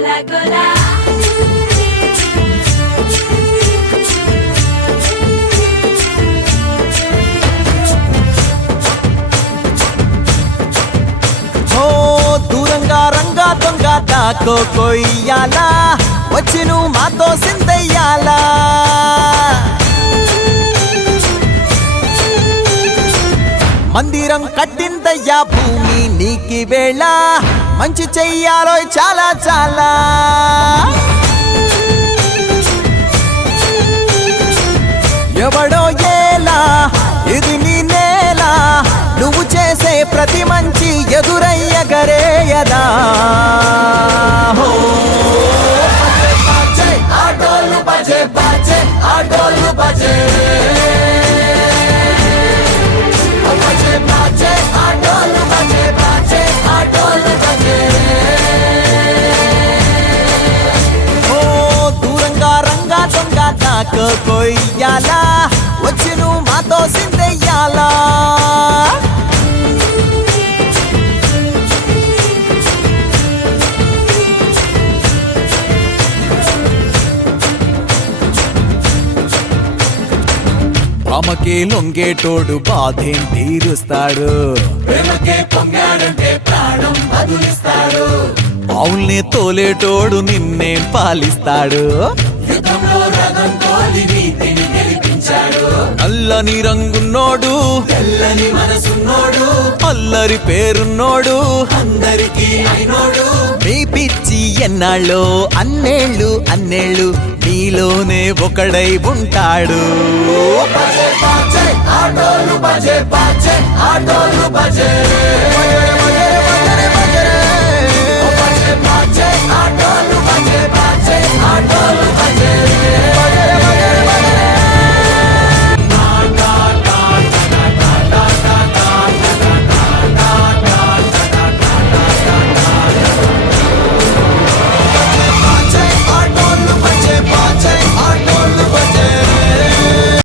గోలా గోలా దూరంగా రంగా దొంగ దాకో కొయ్యాలా వచ్చి నువ్వు మాతో సిందయ్యాలా మందిరం కట్టిందయ్యా భూమి నీకి వేళ మంచి చెయ్యాలో చాలా చాలా ఎవడో ఏలా ఇది నీ నేల నువ్వు చేసే ప్రతి మంచి ఎదురయ్యగరేయదా ఆటోలు బజే బజే ఆటోలు బజే బజే బజే ఆటోలు బజే బజే ఆటోలు బజే దూరంగా రంగా దొంగ నాకు కొయ్యాలా వచ్చి నువ్వు మాతో సిందెయ్యాలా ప్రేమకే లొంగేటోడు బాధేం తీరుస్తాడు ప్రేమకే పొంగాడంటే ప్రాణం బదులిస్తాడు పావుల్ని తోలేటోడు నిన్నేం పాలిస్తాడు యుద్ధంలో రథం తోలి నీతిని గెలిపించాడు నల్లని రంగున్నోడు తెల్లని మనసున్నోడు అల్లరి పేరున్నోడు అందరికీ అయినోడు మీ పిచ్చి ఎన్నాళ్ళో అన్నేళ్ళు అన్నేళ్ళు నీలోనే ఒకడై ఉంటాడు బజే బజే ఆటోలు బజే బజే ఆటోలు బజే